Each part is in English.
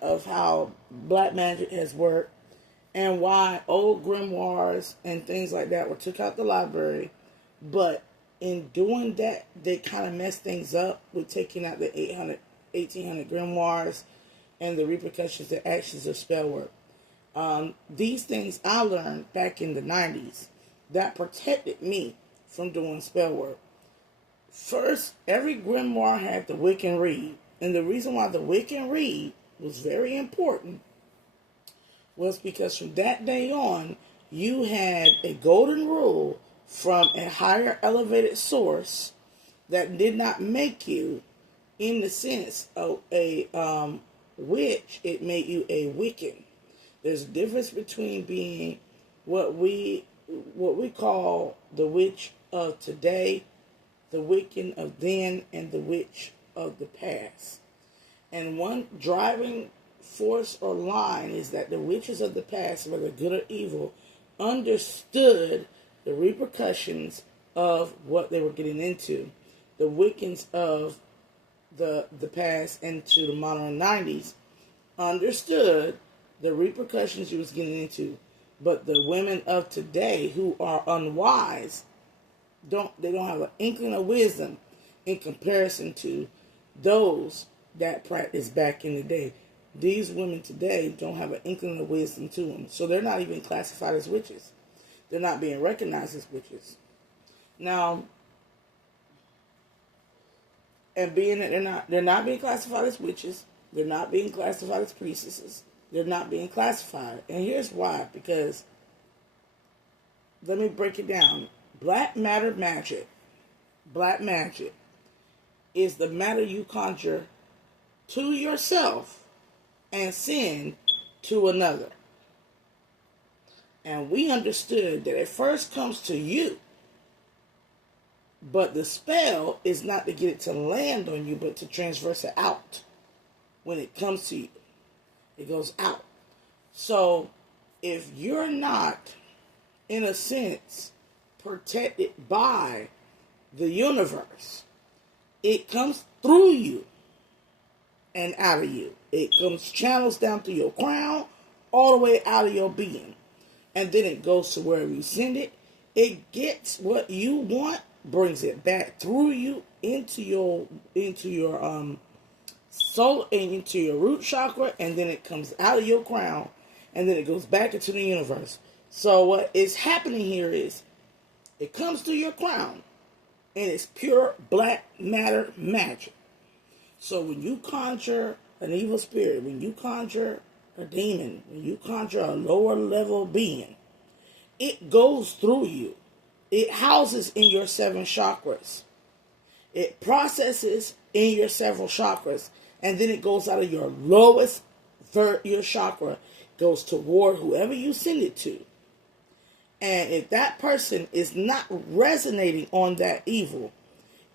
of how black magic has worked and why old grimoires and things like that were took out the library. But in doing that, they kind of messed things up with taking out the 1800 grimoires and the repercussions and actions of spell work. These things I learned back in the 90s that protected me from doing spell work. First, every grimoire had the Wiccan read. And the reason why the Wiccan read was very important was because from that day on, you had a golden rule from a higher elevated source that did not make you, in the sense of a witch, it made you a Wiccan. There's a difference between being what we call the witch of today, the Wiccan of then, and the witch of the past. And one driving force or line is that the witches of the past, whether good or evil, understood the repercussions of what they were getting into. The Wiccans of the past into the modern 90s understood the repercussions you was getting into. But the women of today who are unwise, they don't have an inkling of wisdom in comparison to those that practiced back in the day. These women today don't have an inkling of wisdom to them. So they're not even classified as witches. They're not being recognized as witches. Now, and being that they're not being classified as witches, they're not being classified as priestesses, they're not being classified. And here's why. Because, let me break it down. Black magic is the matter you conjure to yourself and send to another. And we understood that it first comes to you, but the spell is not to get it to land on you, but to transverse it out. When it comes to you, it goes out. So if you're not, in a sense, protected by the universe, it comes through you and out of you. It comes channels down through your crown, all the way out of your being. And then it goes to wherever you send it. It gets what you want, brings it back through you into your soul and into your root chakra, and then it comes out of your crown, and then it goes back into the universe. So what is happening here is it comes through your crown, and it's pure black matter magic. So when you conjure an evil spirit, when you conjure a demon, when you conjure a lower level being, it goes through you. It houses in your 7 chakras. It processes in your several chakras, and then it goes out of your lowest your chakra, goes toward whoever you send it to. And if that person is not resonating on that evil,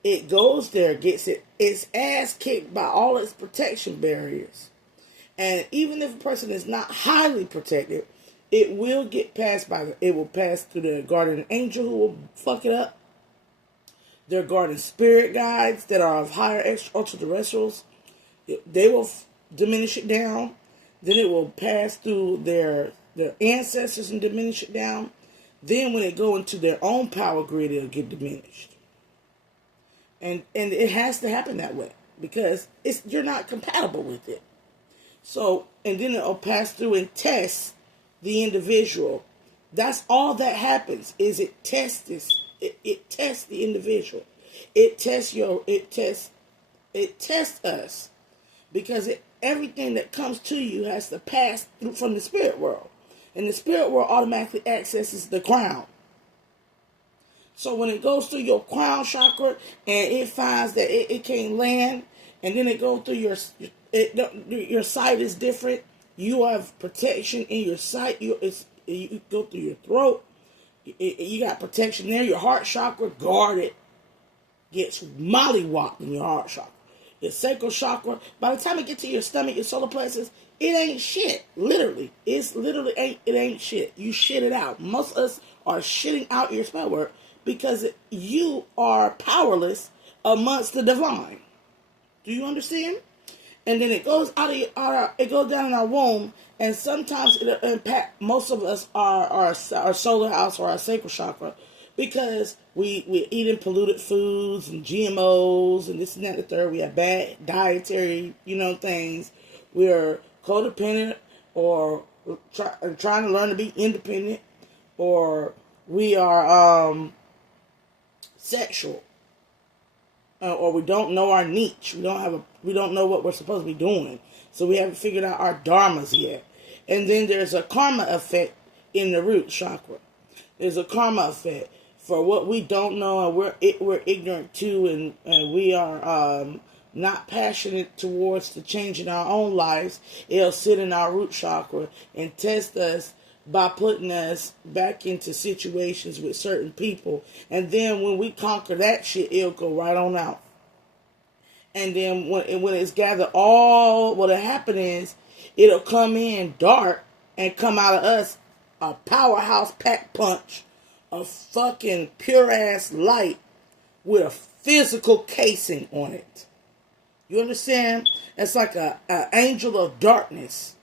it goes there, gets its ass kicked by all its protection barriers. And even if a person is not highly protected, it will get passed it will pass through the guardian angel who will fuck it up. Their guardian spirit guides that are of higher extraterrestrials, they will diminish it down. Then it will pass through their ancestors and diminish it down. Then when they go into their own power grid, it'll get diminished. And it has to happen that way because you're not compatible with it. So, and then it'll pass through and test the individual. That's all that happens is it tests the individual. It tests us because everything that comes to you has to pass through from the spirit world. And the spirit world automatically accesses the crown. So when it goes through your crown chakra and it finds that it can't land, and then it goes through your sight is different. You have protection in your sight. You go through your throat. You got protection there. Your heart chakra guarded gets mollywopped in your heart chakra. Your sacral chakra, by the time it gets to your stomach, your solar plexus, it ain't shit. Literally. It ain't shit. You shit it out. Most of us are shitting out your spell work because you are powerless amongst the divine. Do you understand? and then it goes it goes down in our womb, and sometimes it'll impact most of us our solar house or our sacral chakra, because we're eating polluted foods and GMOs and this and that and the third. We have bad dietary, things. We're codependent, or trying to learn to be independent, or we are sexual, or we don't know our niche. We don't know what we're supposed to be doing, so we haven't figured out our dharmas yet. And then there's a karma effect in the root chakra. There's a karma effect for what we don't know, and we're ignorant to, and we are not passionate towards the change in our own lives. It'll sit in our root chakra and test us by putting us back into situations with certain people. And then when we conquer that shit, it'll go right on out. And then when it's gathered, what'll happen is it'll come in dark and come out of us a powerhouse pack punch, a fucking pure ass light with a physical casing on it. You understand? It's like an angel of darkness.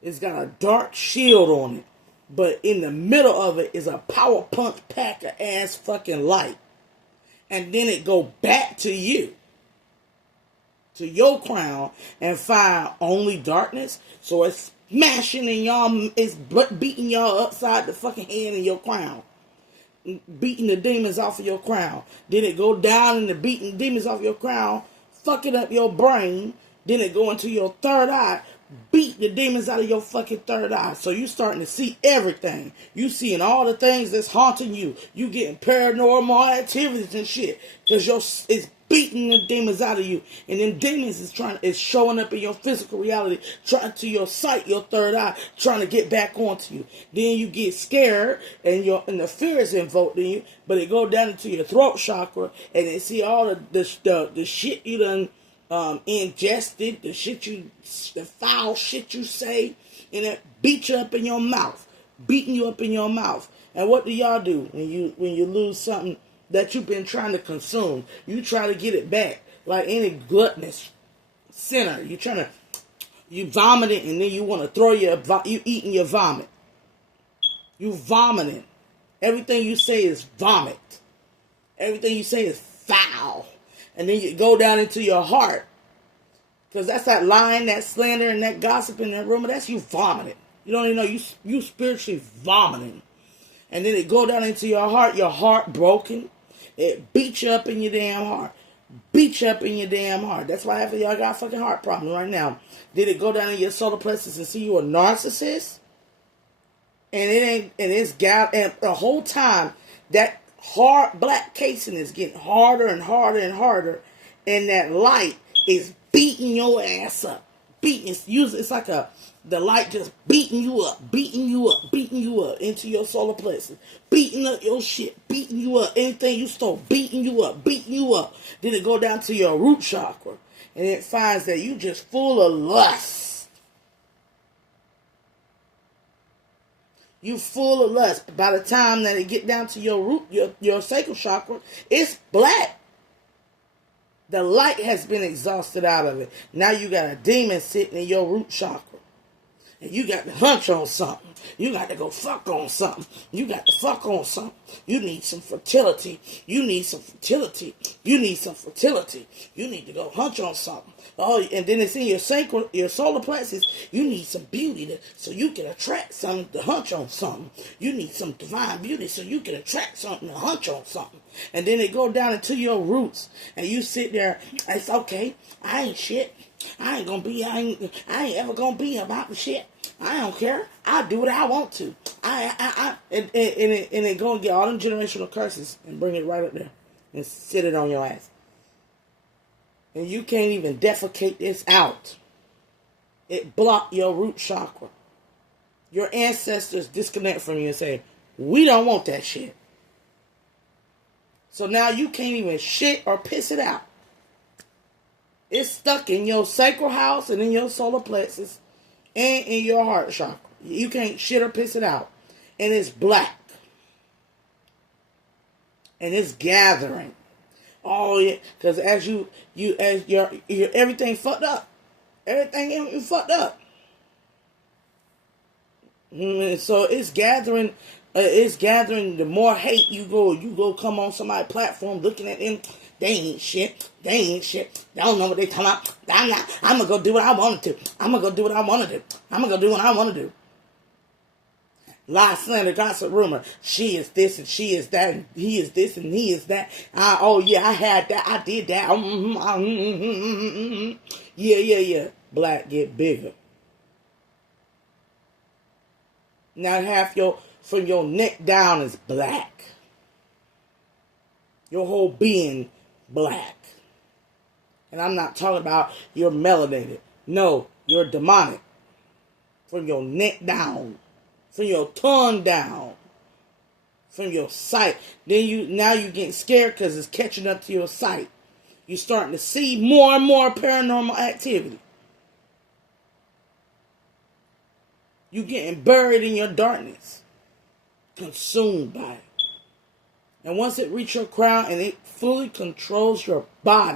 It's got a dark shield on it, but in the middle of it is a power punch pack of ass fucking light. And then it go back to you, to your crown, and find only darkness. So it's smashing in y'all, it's beating y'all upside the fucking head in your crown, beating the demons off of your crown. Then it go down and the beating demons off your crown, fucking up your brain. Then it go into your third eye, beat the demons out of your fucking third eye. So you starting to see everything. You seeing all the things that's haunting you. You getting paranormal activities and shit, because it's beating the demons out of you. And then demons is showing up in your physical reality, trying to your sight, your third eye, trying to get back onto you. Then you get scared, and the fear is invoked in you, but it go down into your throat chakra, and it see all the shit you done ingested, the foul shit you say, and it beat you up in your mouth, beating you up in your mouth. And what do y'all do when you lose something that you've been trying to consume? You try to get it back, like any gluttonous sinner. You vomit it, and then you want to throw you eating your vomit. You vomiting. Everything you say is vomit. Everything you say is foul. And then you go down into your heart, because that's that lying, that slander, and that gossip in that rumor. That's you vomiting. You don't even know you spiritually vomiting. And then it go down into your heart broken. It beats you up in your damn heart. Beat you up in your damn heart. That's why half of y'all got a fucking heart problem right now. Did it go down in your solar plexus and see you a narcissist? And and the whole time that hard black casing is getting harder and harder and harder, and that light is beating your ass up. It's like the light just beating you up into your solar plexus, beating up your shit, beating you up, anything you stole, beating you up. Then it go down to your root chakra, and it finds that you just full of lust. You full of lust. By the time that it get down to your root, your sacral chakra, it's black. The light has been exhausted out of it. Now you got a demon sitting in your root chakra. And you got to hunch on something. You got to go fuck on something. You got to fuck on something. You need some fertility. You need some fertility. You need some fertility. You need to go hunch on something. Oh, and then it's in your solar plexus. You need some beauty so you can attract something to hunch on something. You need some divine beauty so you can attract something to hunch on something. And then it go down into your roots, and you sit there. It's okay. I ain't shit. I ain't ever gonna be about the shit. I don't care. I do what I want to. And it go and get all them generational curses and bring it right up there and sit it on your ass. And you can't even defecate this out. It blocked your root chakra. Your ancestors disconnect from you and say, we don't want that shit. So now you can't even shit or piss it out. It's stuck in your sacral house and in your solar plexus and in your heart chakra. You can't shit or piss it out. And it's black. And it's gathering. Oh yeah, because as as your everything fucked up, everything you fucked up. So it's gathering. It's gathering. The more hate you go come on somebody's platform looking at them. They ain't shit. They ain't shit. They don't know what they talking about. I'm gonna go do what I want to do. I'm gonna go do what I want to do. I'm gonna go do what I want to do. Lie, slander, gossip, rumor. She is this and she is that. And he is this and he is that. Oh yeah, I had that. I did that. Yeah. Black get bigger. Now from your neck down is black. Your whole being black. And I'm not talking about you're melanated. No, you're demonic. From your neck down. From your tongue down. From your sight. Then now you're getting scared because it's catching up to your sight. You're starting to see more and more paranormal activity. You're getting buried in your darkness. Consumed by it. And once it reaches your crown and it fully controls your body,